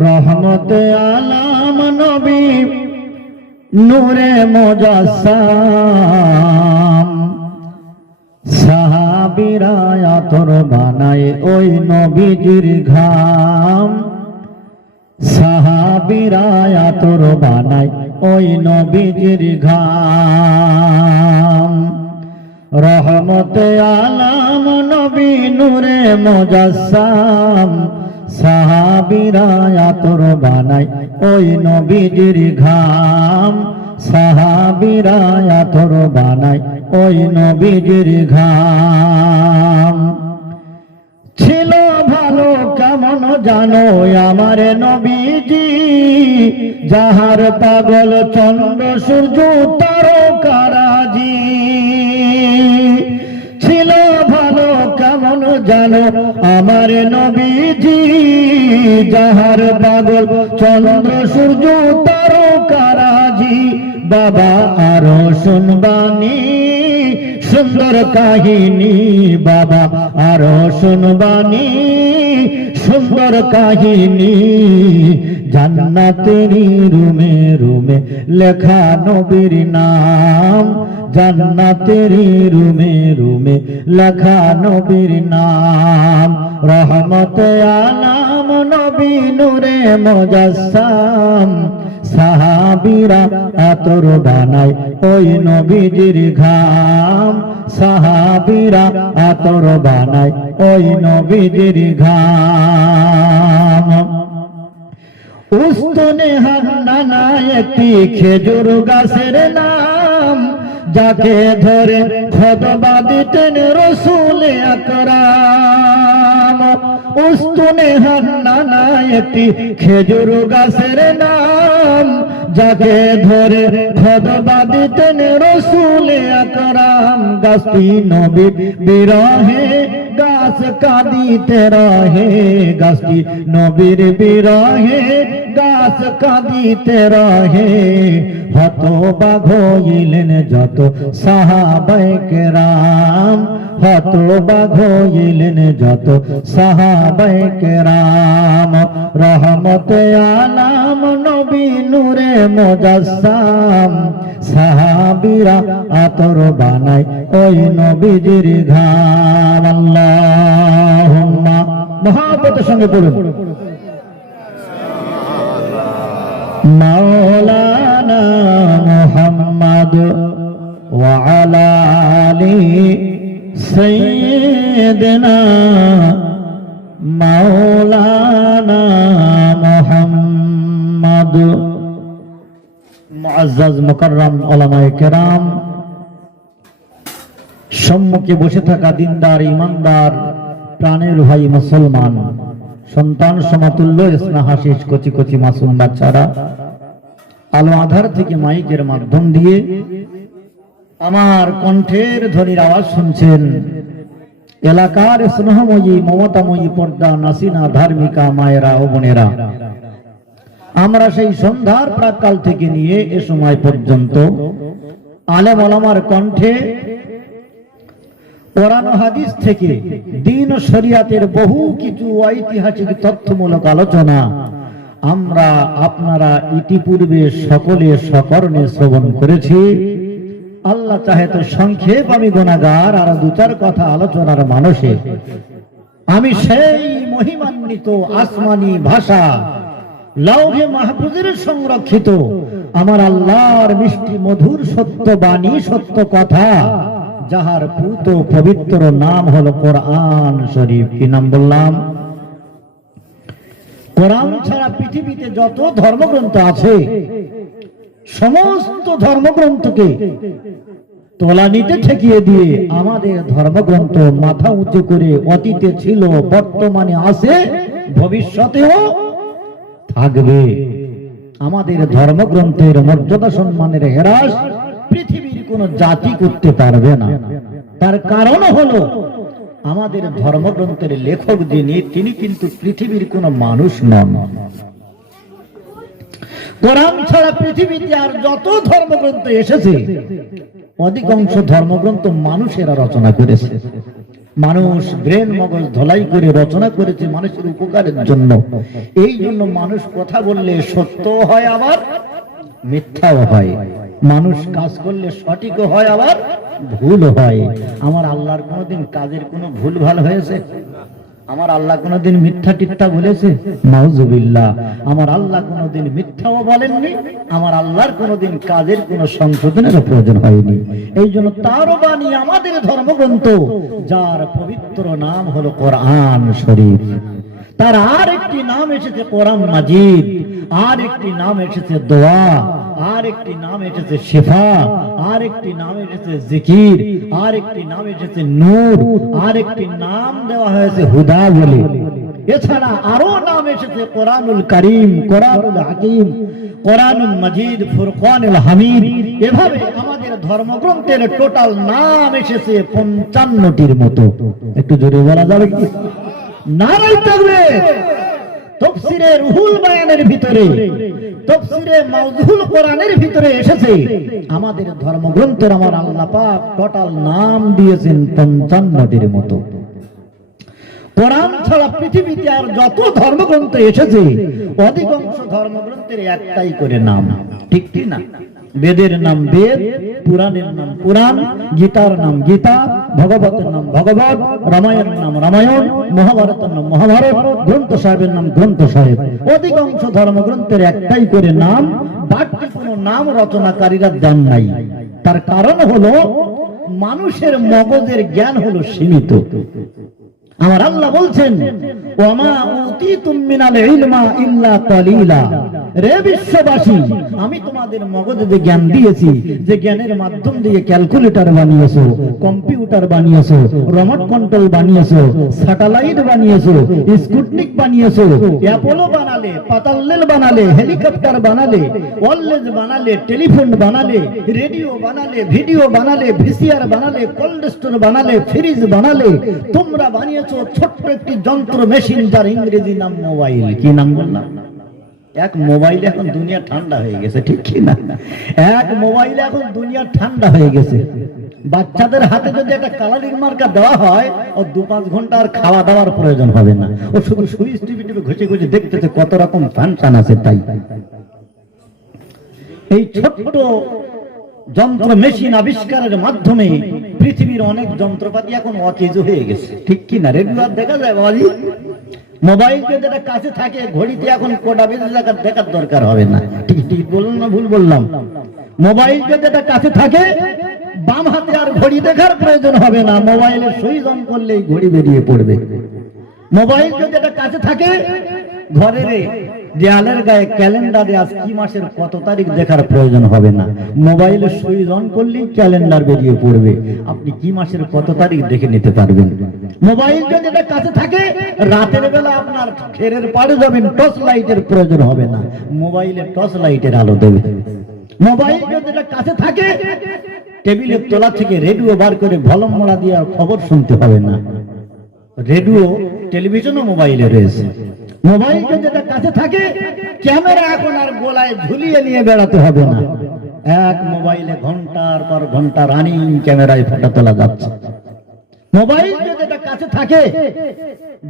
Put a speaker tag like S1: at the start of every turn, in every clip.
S1: রহমতে আলাম নবী, নূরে মোজাসাম সাহাবিরা আতর বানায় ওই নবীজির ঘাম। সাহাবিরা আতর বানায় ওই নবীজির ঘাম। রহমতে আলাম নবী, নূরে মোজাসাম সাহাবিরা আতর বানায় ওই নবীজির ঘাম। সাহাবিরা আতর বানায় ওই নবীজির ঘাম। ছিল ভালো কেমন জানো আমার নবীজি? যাহার পাগল চন্দ্র সূর্য তারকারাজি জানো আমার নবীজি যাহার পাগল চন্দ্র সূর্য তারকারাজি বাবা আরও শুনবানি। সুন্দর কাহিনী, বাবা। আরও শুনবানি সুন্দর কাহিনী। জান্নাতেরই রুমে রুমে লেখা নবীর নাম। জান্নাতেরই রুমে রুমে লেখা নবীর নাম। রহমতে আলাম নবী নূরে মোজাসাম সাহাবিরা আতর বানায়। ওই নবীজির ঘাম সাহাবিরা আতর বানায়। ওই নবীজির ঘাম। উস্তনে হান্নানা একটি খেজুর গাছের নাম, যাকে ধরে খতবা দিতেন রসুল আকরাম। খেজুর গাছের নাম, যাকে ধরে খতবা দিতেন রসুল আকরাম, গাছটি নবী বিরহে, গাছ কাঁদিতে রহে, গাছটি নবীর বিরহে, গাছ কাঁদিতে রহে। হত বাঘ ইলেন যত সাহাবাইকে রাম হতবাগ হইলেন যত সাহাবাই কেরাম। রহমতে আলাম নবী নূরে মোজাসাম সাহাবিরা আতর বানাই ওই নবীজির ঘাম। আল্লাহুম্মা। মহাপতের সঙ্গে বলুন মাওলানা মুহাম্মদ ওয়া আলা আলী سيدنا مولانا محمد মুআজ্জাজ মুকাররম ওলামায়ে কেরাম সম্মুখে বসে থাকা দিনদার ইমানদার প্রাণের ভাই মুসলমান সন্তান সমতুল্য স্নেহাশিস কচি কচি মাসুম বাচ্চারা আলো আধার থেকে মাইকের মাধ্যম দিয়ে আমার কণ্ঠের ধ্বনির আওয়াজ শুনছেন। এলাকার স্নেহময়ী মমতাময়ী পর্দা নাসিনা ধার্মিকা মায়েরা ও বোনেরা। আমরা সেই সন্ধ্যার প্রাকাল থেকে নিয়ে এ সময় পর্যন্ত আলেম ওলামার কণ্ঠে কোরআন হাদিস থেকে দিন শরিয়াতের বহু কিছু ঐতিহাসিক তথ্যমূলক আলোচনা আমরা আপনারা ইতিপূর্বে সকলে সকরণে শ্রবণ করেছি। আল্লাহ চাহে তো সংক্ষেপ আমি গোনাগার আর দু চার কথা আলোচনার মানুষে। আমি সেই মহিমান্বিত আসমানি ভাষা, লাউহে মাহফুজের সংরক্ষিত, আমার আল্লাহর মিষ্টি মধুর সত্য বাণী, সত্য কথা, যাহার পুত পবিত্র নাম হলো কোরআন শরীফ। কি নাম বললাম? কোরআন ছাড়া পৃথিবীতে যত ধর্মগ্রন্থ আছে সমস্ত ধর্মগ্রন্থকে তোলানিতে ঠেকিয়ে দিয়ে আমাদের ধর্মগ্রন্থ মাথা উঁচু করে অতীতে ছিল, বর্তমানে আছে, ভবিষ্যতেও থাকবে। আমাদের ধর্মগ্রন্থের মর্যাদা সম্মানের হেরাস পৃথিবীর কোন জাতি করতে পারবে না। তার কারণ হলো, আমাদের ধর্মগ্রন্থের লেখক যিনি, তিনি কিন্তু পৃথিবীর কোন মানুষ নন। কোরআন ছাড়া পৃথিবীতে আর যত ধর্মগ্রন্থ এসেছে, অধিকাংশ ধর্মগ্রন্থ মানুষেরা রচনা করেছে। মানুষ ব্রেন মগজ ধলাই করে রচনা করেছে মানুষের উপকারের জন্য। এই জন্য মানুষ কথা বললে সত্য হয় আবার, মিথ্যাও হয়। মানুষ কাজ করলে সঠিকও হয় আবার ভুল হয়। আমার আল্লাহর কোনোদিন কাজের কোনো ভুল ভালো হয়েছে? আমার আল্লাহ কোনোদিন মিথ্যা টিথ্যা বলেছে? নাউজুবিল্লাহ। আমার আল্লাহ কোনোদিন মিথ্যাও বলেননি, আমার আল্লাহর কোনোদিন কাজের কোনো সংশোধনের প্রয়োজন হয়নি। এই জন্য তারও বাণী আমাদের ধর্মগ্রন্থ, যার পবিত্র নাম হলো কোরআন শরীফ। তার আর একটি নাম এসেছে কোরআন মাজিদ, আর একটি নাম এসেছে দোয়া। আর একটি নাম এসেছে শেফা আর একটি নাম এসেছে জিকির আর একটি নাম এসেছে নূর আর একটি নাম দেওয়া হয়েছে হুদা বলে। এছাড়া আরও নাম এসেছে কোরআনুল করিম, কোরআনুল হাকিম, কোরআনুল মজিদ, ফুরকানুল হামিদ। এভাবে আমাদের ধর্মগ্রন্থের টোটাল নাম এসেছে পঞ্চান্নটির মতো। একটু জোরে বলা যাবে কি? নারাই থাকবে তফসিরে রুহুল বায়ানের ভিতরে তফসিরে মাউজুল কোরআনের ভিতরে এসেছে। আমাদের ধর্মগ্রন্থের আমার আল্লাহ পাক টোটাল নাম দিয়েছেন পঞ্চান্নটির মতো। কোরআন ছাড়া পৃথিবীতে আর যত ধর্মগ্রন্থ এসেছে, অধিকাংশ ধর্মগ্রন্থের একটাই করে নাম। ঠিক না? বেদের নাম বেদ, পুরাণের নাম পুরাণ, গীতার নাম গীতা, ভগবতের নাম ভগবত, রামায়ণের নাম রামায়ণ, মহাভারতের নাম মহাভারত, গ্রন্থ সাহেবের নাম গ্রন্থ সাহেব। অধিকাংশ ধর্মগ্রন্থের একটাই করে নাম বাড়তি কোনো নাম রচনাকারীরা দেন নাই। তার কারণ হলো, মানুষের মগজের জ্ঞান হলো সীমিত। আমার আল্লাহ বলছেন রে বিশ্ববাসী, আমি তোমাদের মগজে জ্ঞান দিয়েছি, যে জ্ঞানের মাধ্যম দিয়ে computer remote control satellite Apollo বানালে বানালে, হেলিকপ্টার বানালে, ওয়ারলেস বানালে, টেলিফোন বানালে, রেডিও বানালে, ভিডিও বানালে, ভিসিআর বানালে, কোল্ড স্টোর বানালে, ফ্রিজ বানালে, তোমরা ছোট্ট একটি যন্ত্র মেশিন যার ইংরেজি নাম মোবাইল কি নাম বললাম এক মোবাইল এখন দুনিয়া ঠান্ডা হয়ে গেছে, ঠিক কি না? এক মোবাইল এখন দুনিয়া ঠান্ডা হয়ে গেছে। বাচ্চাদের হাতে যদি একটা কালারিং মার্কা দেওয়া হয়, ও দু পাঁচ ঘণ্টা আর খাওয়া দাওয়ার প্রয়োজন হবে না। ও শুধু সুইচ টিভি টিভি ঘুষে ঘুষে দেখতেছে কত রকম ফাংশন আছে তাই। এই ছোট্ট যন্ত্র মেশিন আবিষ্কারের মাধ্যমে পৃথিবীর অনেক যন্ত্রপাতি এখন অকেজ হয়ে গেছে। ঠিক কি না? রেগুলার দেখা যায় বাবাজি মোবাইল যদি কাছে থাকে, ঘড়িতে এখন কোটা বেঁধে দেখার দেখার দরকার হবে না। ঠিক ঠিক বললাম না, ভুল বললাম। মোবাইল যদি কাছে থাকে, বাম হাতে আর ঘড়ি দেখার প্রয়োজন হবে না। মোবাইলে সুইচ করলেই ঘড়ি বেরিয়ে পড়বে। মোবাইল একটা কাছে থাকে, ঘরের দেয়ালের গায়ে ক্যালেন্ডারে আজ কি মাসের কত তারিখ দেখার প্রয়োজন হবে না? মোবাইলে সুইচ অন করলেই ক্যালেন্ডার বেরিয়ে পড়বে। আপনি কি মাসের কত তারিখ দেখে নিতে পারবেন? মোবাইল যদি এটা কাছে থাকে, রাতের বেলা আপনার খেরের পাড়ে যাবেন, টর্চ লাইটের প্রয়োজন হবে না। মোবাইলে টর্চ লাইটের আলো দেবে। মোবাইল যদি এটা কাছে থাকে, টেবিলের তলা থেকে রেডিও বার করে ভলম মোড়া দিয়ে খবর শুনতে হবে না। রেডিও টেলিভিশন ও মোবাইলে রয়েছে। মোবাইল যদি এটা কাছে থাকে, ক্যামেরা এখন আর গোলায় ঝুলিয়ে নিয়ে বেড়াতে হবে না। এক মোবাইলে ঘণ্টার পর ঘণ্টা রানিং ক্যামেরায় ফটো তোলা যাচ্ছে। মোবাইল যদি এটা কাছে থাকে,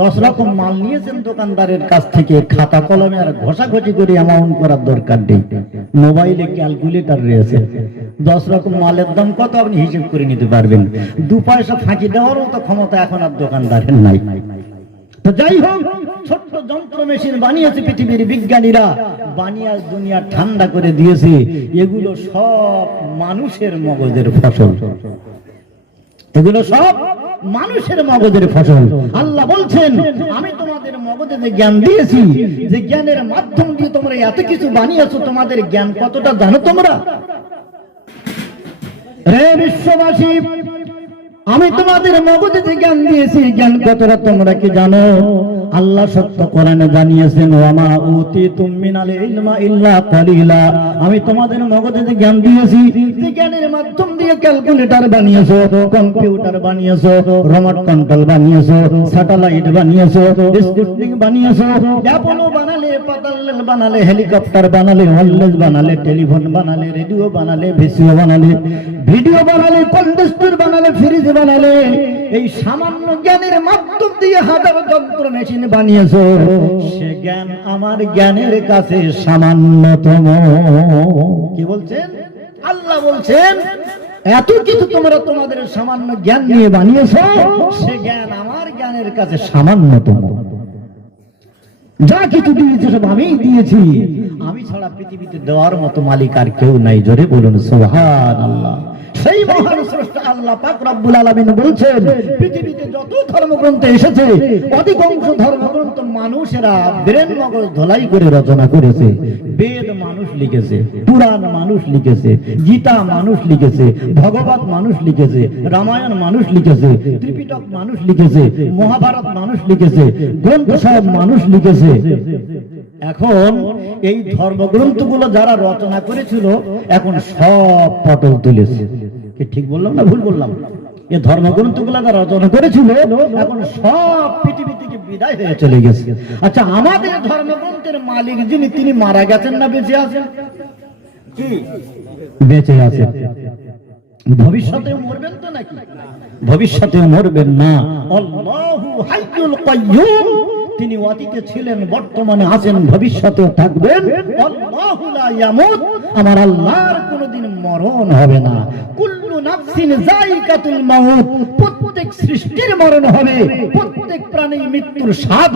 S1: দশ রকম মাল নিয়েছেন দোকানদারের কাছ থেকে, খাতা কলমে আর ঘষাঘষি করে অ্যামাউন্ট করার দরকার নেই। মোবাইলে ক্যালকুলেটর রয়েছে। দশ রকম মালের দাম কত আপনি হিসেব করে নিতে পারবেন। দু পয়সা ফাঁকি দেওয়ারও তো ক্ষমতা এখন আর দোকানদারের নাই। তো যাই হোক, ছোট্ট যন্ত্র মেশিন বানিয়েছে পৃথিবীর বিজ্ঞানীরা। বানিয়ে দুনিয়া ঠান্ডা করে দিয়েছে। এগুলো সব মানুষের মগজের ফসল। এগুলো সব মানুষের মগজের ফসল। আল্লাহ বলছেন, আমি তোমাদের মগজে যে জ্ঞান দিয়েছি, যে জ্ঞানের মাধ্যম দিয়ে তোমরা এত কিছু বানিয়েছো, তোমাদের জ্ঞান কতটা জানো তোমরা? রে বিশ্ববাসী আমি তোমাদের মগজে জ্ঞান দিয়েছি। জ্ঞান কতটা তোমরা কি জানো? আল্লাহ সত্য কোরআনে জানিয়েছেন, ওয়ামা উতিতুম মিনাল ইলমা ইল্লা কালিলা। আমি তোমাদের মগজে যে জ্ঞান দিয়েছি। যে জ্ঞানের মাধ্যম দিয়ে ক্যালকুলেটর বানিয়েছো, কম্পিউটার বানিয়েছো রিমোট কন্ট্রোল বানিয়েছো, স্যাটেলাইট বানিয়েছো স্পুটনিক বানিয়েছো, অ্যাপোলো বানালে, পাতাল বানালে, হেলিকপ্টার বানালে, ওয়ারলেস বানালে, টেলিফোন বানালে, রেডিও বানালে, ভিসিও বানালে। ভিডিও বানালে কন্ডেস্টার বানালে ফ্রিজ বানালে, এই সামান্য জ্ঞানের মাধ্যম দিয়ে হাজার যন্ত্র মেশিন বানিয়েছো। সে জ্ঞান আমার জ্ঞানের কাছে সামান্যতম। কি বলছেন? আল্লাহ বলছেন, এত কিছু তোমরা তোমাদের সামান্য জ্ঞান নিয়ে বানিয়েছো, সে জ্ঞান আমার জ্ঞানের কাছে সামান্যতম। যা কিছু দিয়েছে সব আমিই দিয়েছি। আমি ছাড়া পৃথিবীতে দেওয়ার মতো মালিক আর কেউ নাই। জোরে বলুন সোহান আল্লাহ সেই মহান স্রষ্টা আল্লাহ পাক রব্বুল আলামিন বলছেন, পৃথিবীতে যত ধর্মগ্রন্থ এসেছে, অধিকাংশ ধর্মগ্রন্থ মানুষেরা ব্রেন মগজ ধলাই করে রচনা করেছে, বেদ মানুষ লিখেছে, পুরাণ মানুষ লিখেছে, গীতা মানুষ লিখেছে, ভগবত মানুষ লিখেছে, রামায়ণ মানুষ লিখেছে, ত্রিপিটক মানুষ লিখেছে, মহাভারত মানুষ লিখেছে, গ্রন্থ সাহেব মানুষ লিখেছে। এখন এই ধর্মগ্রন্থগুলো যারা রচনা করেছিল, এখন সব পটল তুলেছে। কি ঠিক বললাম না ভুল বললাম? এই ধর্মগ্রন্থগুলো যারা রচনা করেছিল এখন সব পৃথিবী থেকে বিদায় হয়ে চলে গেছে। আচ্ছা আমাদের ধর্মগ্রন্থের মালিক যিনি তিনি মারা গেছেন না বেঁচে আছেন? কি বেঁচে আছেন ভবিষ্যতে মরবেন তো নাকি? ভবিষ্যতে মরবেন না। আল্লাহু হাইয়ুল কাইয়্যুম তিনি অতীতে ছিলেন, বর্তমানে আছেন ভবিষ্যতে থাকবেন। আমার আল্লাহর কোনোদিন মরণ হবে না। প্রত্যেক সৃষ্টির মরণ হবে। প্রত্যেক প্রাণীর মৃত্যুর স্বাদ